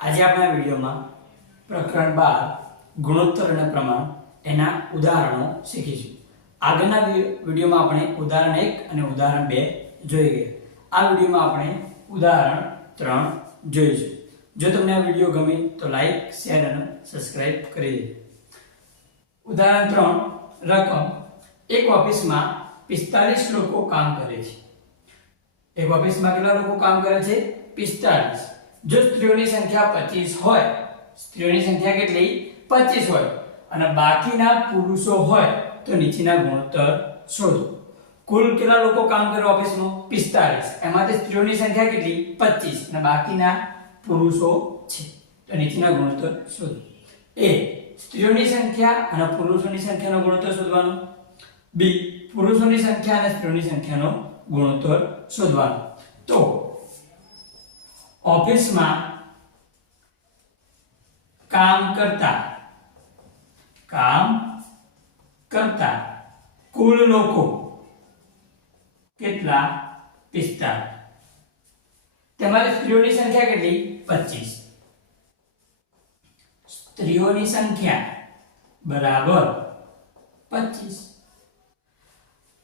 આજે આપણા વિડીયોમાં પ્રકરણ બાર, ગુણોત્તર અને પ્રમાણ એના ઉદાહરણો શીખીશું. આગળના વિડીયોમાં આપણે ઉદાહરણ એક અને ઉદાહરણ બે જોઈ ગયા. આ વિડીયોમાં આપણે ઉદાહરણ ત્રણ જોઈશું. જો તમને આ વીડિયો ગમે તો લાઈક, શેર અને સબસ્ક્રાઇબ કરી દેજો ઉદાહરણ ત્રણ, રકમ. એક ઓફિસમાં પિસ્તાલીસ લોકો કામ કરે છે. એક ઓફિસમાં કેટલા લોકો કામ કરે છે? પિસ્તાલીસ. જો સ્ત્રીઓની સંખ્યા પચીસ હોય, સ્ત્રીઓની સંખ્યા કેટલી? પચીસ હોય. અને બાકીના પુરુષો હોય, તો નીચેના ગુણોત્તર શોધો. કુલ કેટલા લોકો કામ કરે ઓફિસમાં? પિસ્તાલીસ એમાંથી સ્ત્રીઓની સંખ્યા કેટલી? પચીસ. અને બાકીના પુરુષો છે. તો નીચેના ગુણોત્તર શોધો. એ, સ્ત્રીઓની સંખ્યા અને પુરુષોની સંખ્યાનો ગુણોત્તર શોધવાનો. બી, પુરુષોની સંખ્યા અને સ્ત્રીઓની સંખ્યાનો ગુણોત્તર શોધવાનો. તો ઓફિસમાં કામ કરતા કામ કરતા કુલ લોકો કેટલા? પિસ્તા તમારી સ્ત્રીઓની સંખ્યા કેટલી? પચીસ. સ્ત્રીઓની સંખ્યા બરાબર પચીસ.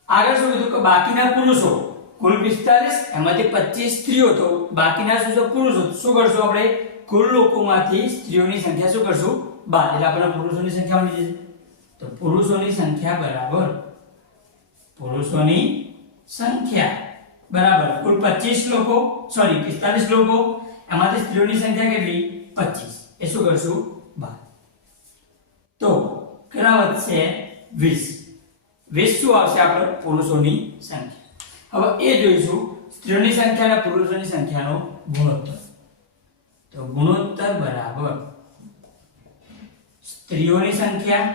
આગળ શું કીધું? કે બાકીના પુરુષો કુલ પિસ્તાલીસ, એમાંથી પચીસ સ્ત્રીઓ તો બાકીના શું છે? પુરુષો. શું કરશું આપણે? કુલ લોકોમાંથી સ્ત્રીઓની સંખ્યા શું કરશું? બાદ એટલે આપણે પુરુષોની સંખ્યા મળી જશે. તો પુરુષોની સંખ્યા બરાબર પુરુષોની સંખ્યા. બરાબર. કુલ પચીસ લોકો સોરી પિસ્તાલીસ લોકો. એમાંથી સ્ત્રીઓની સંખ્યા કેટલી? પચીસ. એ શું કરશું? બાદ તો કેટલા વધશે વીસ. વીસ શું આવશે આપણે? પુરુષોની સંખ્યા. હવે એ જોઈશું. સ્ત્રીઓની સંખ્યા અને પુરુષોની સંખ્યાનો ગુણોત્તર. તો ગુણોત્તર બરાબર. સ્ત્રીઓની સંખ્યા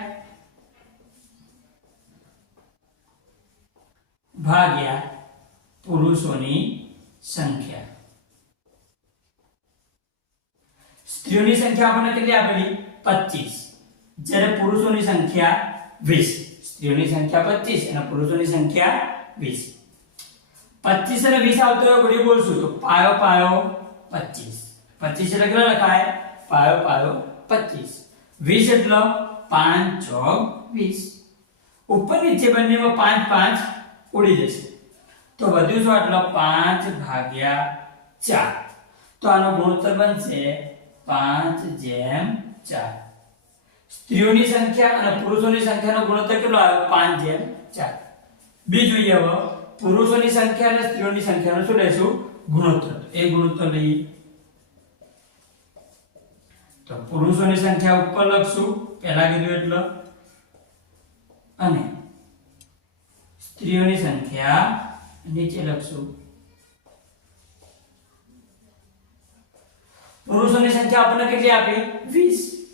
ભાગ્યા પુરુષોની સંખ્યા. સ્ત્રીઓની સંખ્યા આપણને કેટલી આપેલી? 25 જ્યારે પુરુષોની સંખ્યા 20 સ્ત્રીઓની સંખ્યા 25 અને પુરુષોની સંખ્યા 20 25 અને વીસ આવતો હોય ઘડી બોલશું તો પાયો પાયો 25 25 એટલે કેટલા લખાય? પાયો પાયો, પચીસ. વીસ એટલે પાંચ ચોક વીસ. ઉપર નીચે બંનેમાં 5 5 ઉડી જશે. તો વધ્યું શું એટલે પાંચ ભાગ્યા ચાર. તો આનો ગુણોત્તર બનશે પાંચ જેમ ચાર. સ્ત્રીઓની સંખ્યા અને પુરુષોની સંખ્યાનો ગુણોત્તર કેટલો આવ્યો? પાંચ જેમ ચાર. બી જોઈએ હવે પુરુષોની સંખ્યા અને સ્ત્રીઓની સંખ્યાનો શું લેશું? ગુણોત્તર. એ ગુણોત્તર લઈએ. તો પુરુષોની સંખ્યા ઉપર લખશું. પહેલા કીધું એટલે. અને સ્ત્રીઓની સંખ્યા નીચે લખશું. પુરુષોની સંખ્યા આપણને કેટલી આપી? 20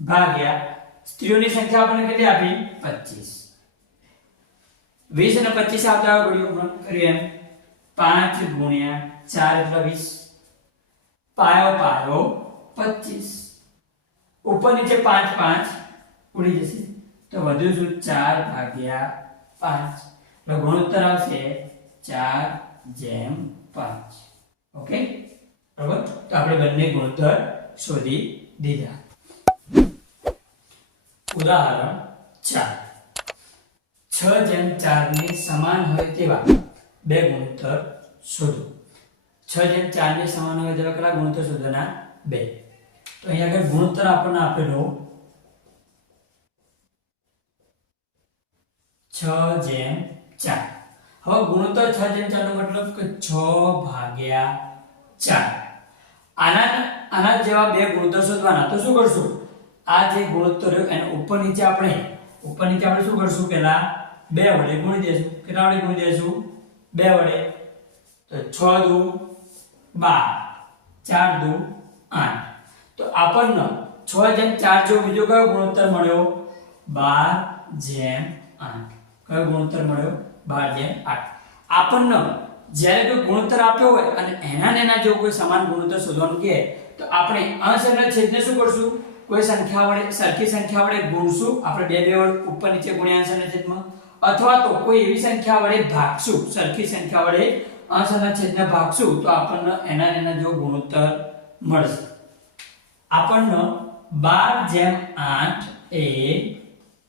ભાગ્યા. સ્ત્રીઓની સંખ્યા આપણને કેટલી આપી? 25 20 અને 25 આવતા હોય ઘડીઓ ગુણ કરીએ 5 ગુણ્યા 4 એટલે 20 પાયો પાયો 25 ઉપર નીચે 5 5 ઉડી જશે. તો વધુ શું? 4 ભાગ્યા 5 એટલે ગુણોત્તર આવશે 4 જેમ 5 ઓકે? બરાબર? તો આપણે બંને ગુણોત્તર શોધી દીધા. ઉદાહરણ 4 6 જેમ 4 ને સમાન હોય તેવા બે ગુણોત્તર શોધો. છ જેમ ચાર ને સમાન હોય તેવા કેટલા ગુણોત્તર શોધવાના? બે. તો અહીંયા આગળ ગુણોત્તર આપણને આપેલો છ જેમ ચાર. હવે ગુણોત્તર છ જેમ ચાર નો મતલબ કે છ ભાગ્યા ચાર. આના આના જેવા બે ગુણોત્તર શોધવાના. તો શું કરશું? આ જે ગુણોત્તર એને ઉપર નીચે આપણે, ઉપર નીચે આપણે શું કરશું પહેલા? બે વડે ગુણી દઈશું કેટલા વડે ગુણી દઈશું બે વડે. તો 6 દુ 12 4 દુ 8 તો આપણને 6 જેમ 4 જો બીજો કયો ગુણોત્તર મળ્યો? 12 જેમ 8 કયો ગુણોત્તર મળ્યો? 12 જેમ 8 આપણને જ્યારે કોઈ ગુણોત્તર આપ્યો હોય અને એના ને એના જેવો કોઈ સમાન ગુણોત્તર શોધવાનું કહે, તો આપણે અંશ અને છેદને શું કરશું? કોઈ સંખ્યા વડે સરખી સંખ્યા વડે ગુણશું. આપણે બે બે વડે ઉપર નીચે ગુણ્યા અંશ અને છેદમાં. અથવા તો કોઈ એવી સંખ્યા વડે ભાગશું, સરખી સંખ્યા વડે અંશના છેદને ભાગશું, તો આપણને એના એના જેવો ગુણોત્તર મળશે. આપણને બાર જેમ આઠ એ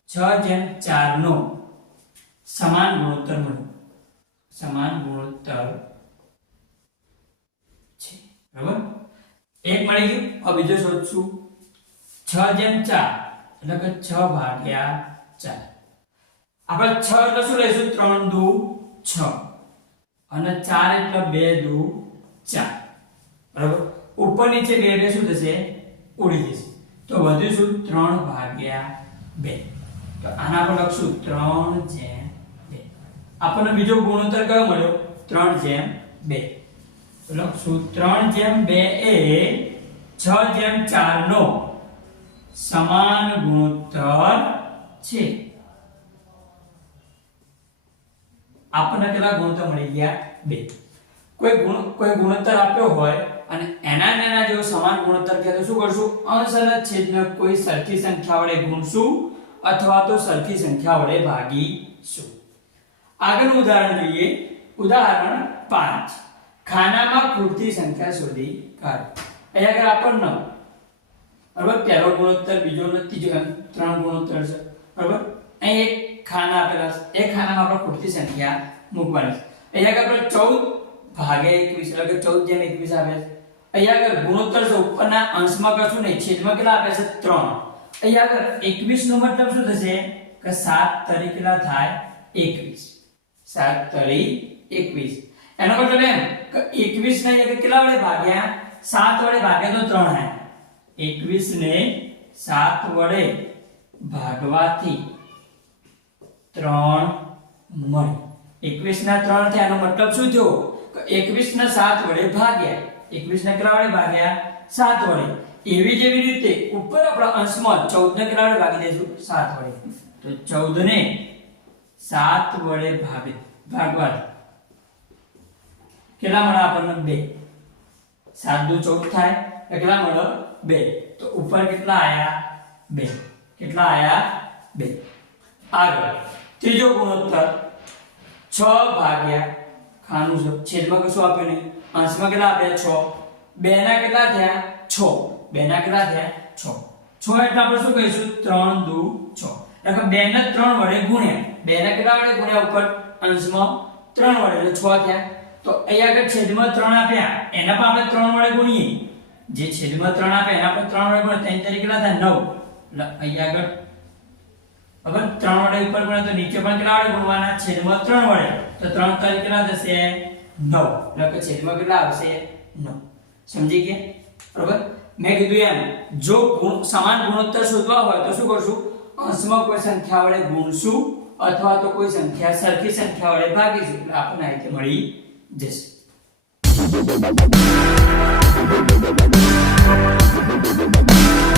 છ જેમ ચાર નો સમાન ગુણોત્તર મળ્યો. સમાન ગુણોત્તર છે. બરાબર? એક મળી ગયું, હવે બીજો શોધશું. છ જેમ ચાર, એટલે કે છ ભાગ્યા ચાર. આપણે છ એટલે શું લઈશું? ત્રણ દુ છ. અને ચાર એટલે બે દુ ચાર. બરાબર? ઉપર નીચે બે એટલે શું થશે? ઉડી જશે. તો વધ્યું શું? ત્રણ ભાગ્યા બે. તો આના પર લખશું, ત્રણ જેમ બે. આપણને બીજો ગુણોત્તર કયો મળ્યો? ત્રણ જેમ બે. લખશું, ત્રણ જેમ બે એ છ જેમ ચાર નો સમાન ગુણોત્તર છે. આપણને કેટલા ગુણોત્તર મળી ગયા? બે. કોઈ ગુણ, કોઈ ગુણોત્તર આપ્યો હોય અને એના ને એના જેવો સમાન ગુણોત્તર કહે તો શું કરશું? અંશ અને છેદને કોઈ સરખી સંખ્યા વડે ગુણશું અથવા તો સરખી સંખ્યા વડે ભાગીશું. આગળનું ઉદાહરણ લઈએ ઉદાહરણ પાંચ. ખાનામાં ખૂટતી સંખ્યા શોધી કાઢો. અહીંયા આગળ આપણને બરાબર? પહેલો ગુણોત્તર, બીજો ને ત્રીજો ત્રણ ગુણોત્તર છે. બરાબર? અહીં એક ખાના આપેલા છે એ ખાનામાં આપણે ખૂટતી સંખ્યા મૂકવાની છે અહીંયા આગળ આપણે ચૌદ ભાગે એકવીસ એટલે કે ચૌદ જેમ એકવીસ આવે છે અહીંયા આગળ ગુણોત્તર છે ઉપરના અંશમાં કરશું નહીં છેદમાં કેટલા આપે છે ત્રણ અહીંયા આગળ એકવીસ નો મતલબ શું થશે કે સાત તરી કેટલા થાય એકવીસ સાત તરી એકવીસ એનો મતલબ એમ કે એકવીસ ને અહીંયા કેટલા વડે ભાગ્યા સાત વડે ભાગ્યા તો ત્રણ હે એકવીસ ને સાત વડે ભાગવાથી ત્રણ મળે. એકવીસ ના ત્રણ થયા. એનો મતલબ શું થયો? એકવીસ ના સાત વડે ભાગ્યા. એકવીસ ના કેટલા વડે ભાગ્યા? સાત વડે. એવી જેવી રીતે ઉપર આપણા અંશમાં ચૌદ ને કેટલા વડે ભાગી દઈશું? સાત વડે. તો ચૌદ ને સાત વડે ભાગે ભાગવા કેટલા મળે આપણને? બે. સાત દુ ચૌદ થાય. કેટલા મળે? બે. તો ઉપર કેટલા આયા? બે. કેટલા આયા? બે. આગળ. ત્રીજો ગુણોત્તર છ ભાગ્યા ખાનું છેદમાં કશું આપ્યું નહીં. અંશમાં કેટલા આપ્યા? છ. બે ના કેટલા થયા? છ. બે ના કેટલા થયા? છ. છ એટલે આપણે શું કહીશું? ત્રણ દુ છ. એટલે બે ને ત્રણ વડે ગુણ્યા. બે ને કેટલા વડે ગુણ્યા ઉપર? અંશમાં ત્રણ વડે. એટલે છ થયા. તો અહીંયા આગળ છેદમાં ત્રણ આપ્યા. એના પર આપણે ત્રણ વડે ગુણીએ. જે છેદમાં ત્રણ આપે એના પર ત્રણ વડે ગુણ્યા. ત્રણ તરીકે કેટલા થાય? નવ. એટલે અહીંયા આગળ હવે ત્રણ વડે ઉપર ગુણે તો નીચે પણ કેટલા વડે ગુણવાના છેદમાં ત્રણ વડે તો ત્રણ તરીકે કેટલા થશે નવ એટલે કે છેદમાં કેટલા આવશે નવ સમજી ગયા બરોબર મેં કીધું એમ જો ગુણ સમાન ગુણોત્તર શોધવા હોય તો શું કરશું અંશમાં કોઈ સંખ્યા વડે ગુણશું અથવા તો કોઈ સંખ્યા સરખી સંખ્યા વડે ભાગીશું એટલે આપણને આ રીતે મળી જશે Thank you.